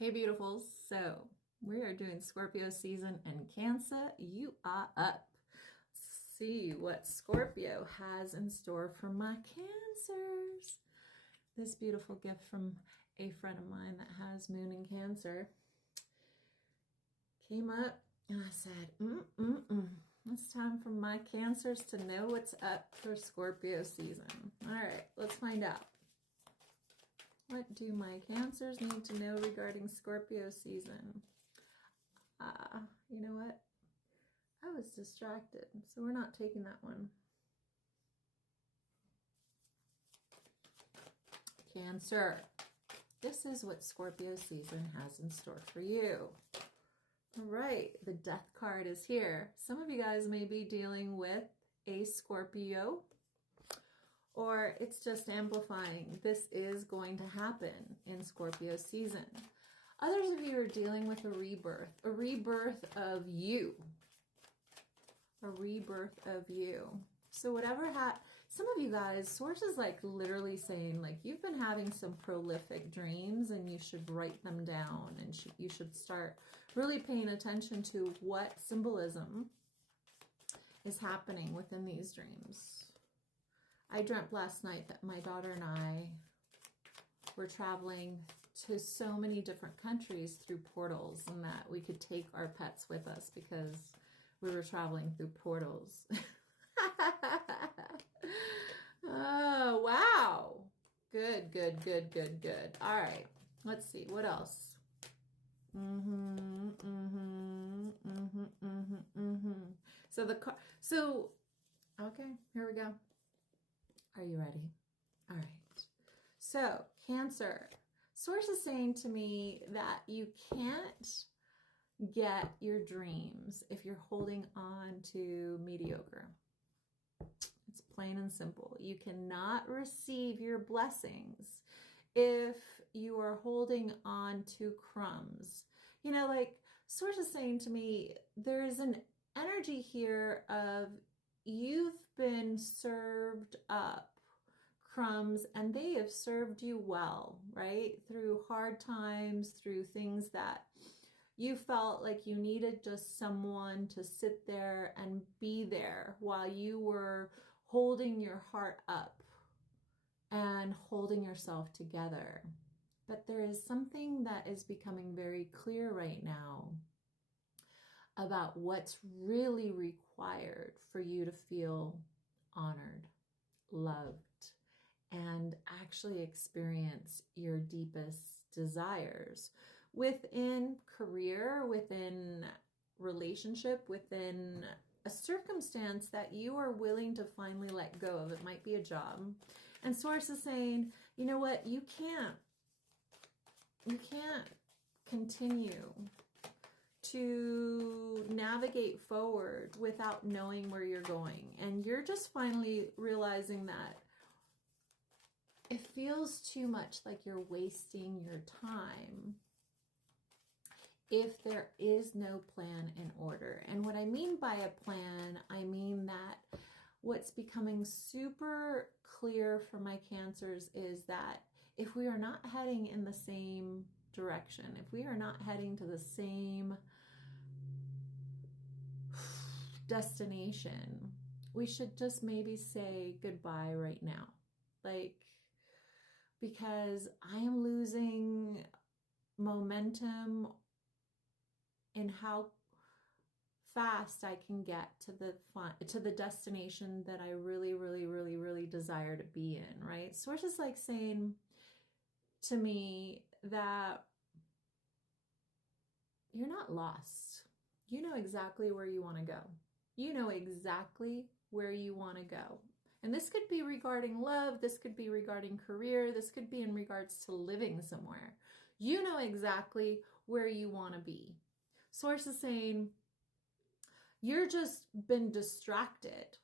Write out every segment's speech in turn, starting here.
Hey beautifuls, so we are doing Scorpio season and Cancer, you are up. See what Scorpio has in store for my Cancers. This beautiful gift from a friend of mine that has moon in Cancer came up and I said, it's time for my Cancers to know what's up for Scorpio season. All right, let's find out. What do my Cancers need to know regarding Scorpio season? You know what? I was distracted, so we're not taking that one. Cancer. This is what Scorpio season has in store for you. All right, the Death card is here. Some of you guys may be dealing with a Scorpio, or it's just amplifying. This is going to happen in Scorpio season. Others of you are dealing with a rebirth of you. A rebirth of you. So whatever some of you guys, sources like literally saying like you've been having some prolific dreams and you should write them down, and you should start really paying attention to what symbolism is happening within these dreams. I dreamt last night that my daughter and I were traveling to so many different countries through portals, and that we could take our pets with us because we were traveling through portals. Oh, wow. Good, good, good, good, good. All right. Let's see. What else? So okay, here we go. Are you ready? All right. So, Cancer. Source is saying to me that you can't get your dreams if you're holding on to mediocre. It's plain and simple. You cannot receive your blessings if you are holding on to crumbs. You know, like Source is saying to me, there is an energy here of you've been served up crumbs and they have served you well, right? Through hard times, through things that you felt like you needed just someone to sit there and be there while you were holding your heart up and holding yourself together. But there is something that is becoming very clear right now about what's really required for you to feel honored, loved, and actually experience your deepest desires within career, within relationship, within a circumstance that you are willing to finally let go of. It might be a job. And Source is saying, you know what? You can't continue to navigate forward without knowing where you're going. And you're just finally realizing that it feels too much like you're wasting your time if there is no plan in order. And what I mean by a plan, I mean that what's becoming super clear for my Cancers is that if we are not heading in the same direction, if we are not heading to the same destination, we should just maybe say goodbye right now. Like, because I am losing momentum in how fast I can get to the destination that I really, really, really, really desire to be in, right? Source is like saying to me that you're not lost. You know exactly where you want to go. You know exactly where you want to go. And this could be regarding love, this could be regarding career, this could be in regards to living somewhere. You know exactly where you want to be. Source is saying, you're just been distracted.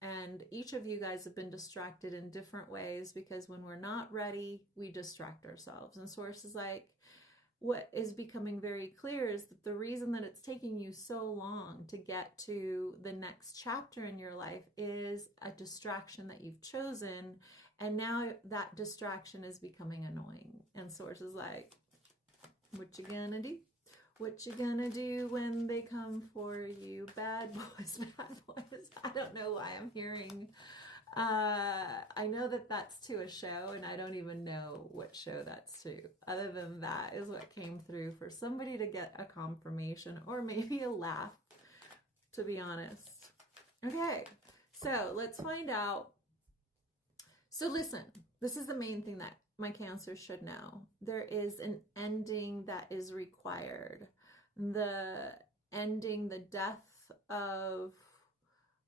And each of you guys have been distracted in different ways, because when we're not ready, we distract ourselves. And Source is like, what is becoming very clear is that the reason that it's taking you so long to get to the next chapter in your life is a distraction that you've chosen, And now that distraction is becoming annoying. And Source is like, what you gonna do? What you gonna do when they come for you? Bad boys, bad boys. I don't know why I'm hearing. I know that that's to a show, and I don't even know what show that's to. Other than that is what came through for somebody to get a confirmation or maybe a laugh, to be honest. Okay, so let's find out. So listen, this is the main thing that my Cancers should know. There is an ending that is required. The ending, the death of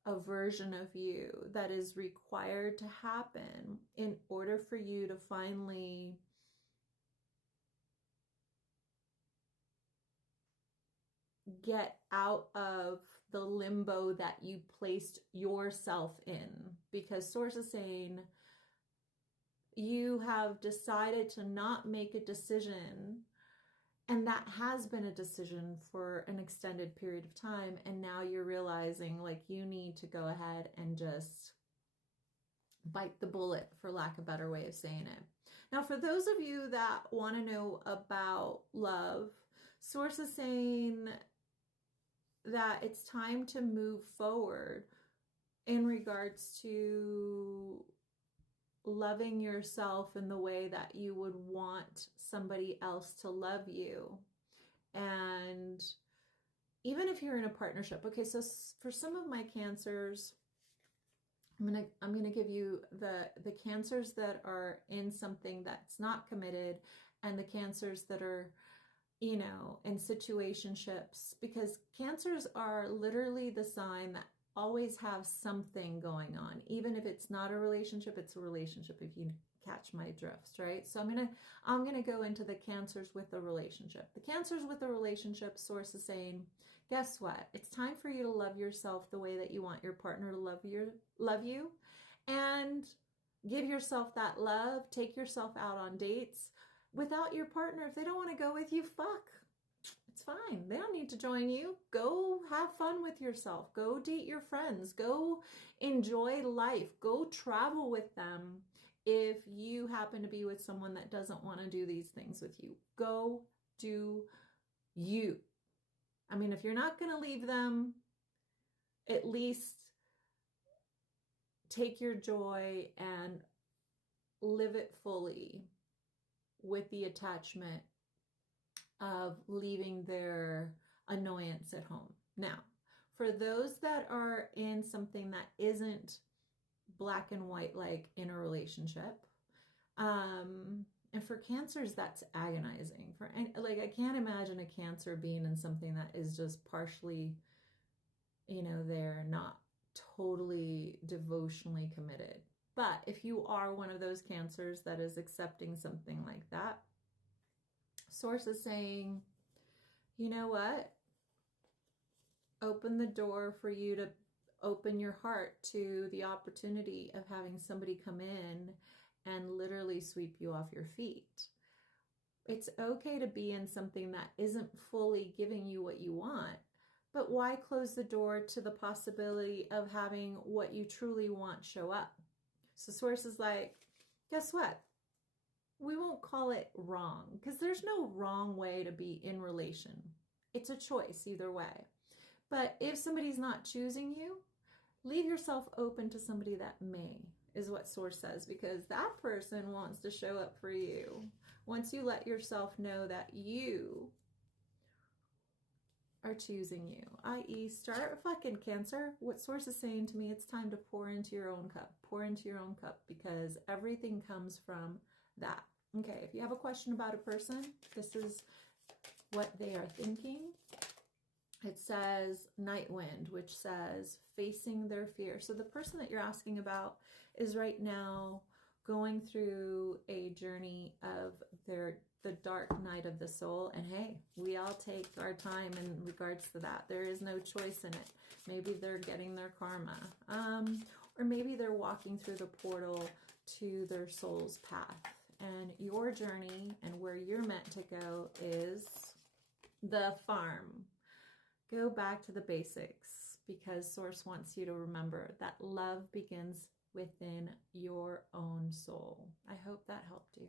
a version of you that is required to happen in order for you to finally get out of the limbo that you placed yourself in. Because Source is saying, you have decided to not make a decision, and that has been a decision for an extended period of time, and now you're realizing like you need to go ahead and just bite the bullet, for lack of a better way of saying it. Now, for those of you that want to know about love, Source is saying that it's time to move forward in regards to loving yourself in the way that you would want somebody else to love you. And even if you're in a partnership, okay, so for some of my Cancers, I'm gonna give you the Cancers that are in something that's not committed, and the Cancers that are, you know, in situationships, because Cancers are literally the sign that always have something going on. Even if it's not a relationship, it's a relationship, if you catch my drift, right? So I'm gonna go into the Cancers with a relationship. The Cancers with a relationship, Source is saying, guess what? It's time for you to love yourself the way that you want your partner to love you, and give yourself that love. Take yourself out on dates without your partner. If they don't want to go with you, fuck. It's fine. They don't need to join you. Go have fun with yourself. Go date your friends. Go enjoy life. Go travel with them. If you happen to be with someone that doesn't want to do these things with you, go do you. I mean, if you're not going to leave them, at least take your joy and live it fully with the attachment of leaving their annoyance at home. Now, for those that are in something that isn't black and white, like in a relationship, and for Cancers, that's agonizing. Like, I can't imagine a Cancer being in something that is just partially, you know, they're not totally devotionally committed. But if you are one of those Cancers that is accepting something like that, Source is saying, you know what? Open the door for you to open your heart to the opportunity of having somebody come in and literally sweep you off your feet. It's okay to be in something that isn't fully giving you what you want, but why close the door to the possibility of having what you truly want show up? So Source is like, guess what? We won't call it wrong, because there's no wrong way to be in relation. It's a choice either way. But if somebody's not choosing you, leave yourself open to somebody that may, is what Source says, because that person wants to show up for you. Once you let yourself know that you are choosing you, i.e. start fucking Cancer. What Source is saying to me, it's time to pour into your own cup. Pour into your own cup, because everything comes from that. Okay, if you have a question about a person, this is what they are thinking. It says Night Wind, which says facing their fear. So the person that you're asking about is right now going through a journey of the dark night of the soul. And hey, we all take our time in regards to that. There is no choice in it. Maybe they're getting their karma. Or maybe they're walking through the portal to their soul's path. And your journey and where you're meant to go is the farm. Go back to the basics, because Source wants you to remember that love begins within your own soul. I hope that helped you.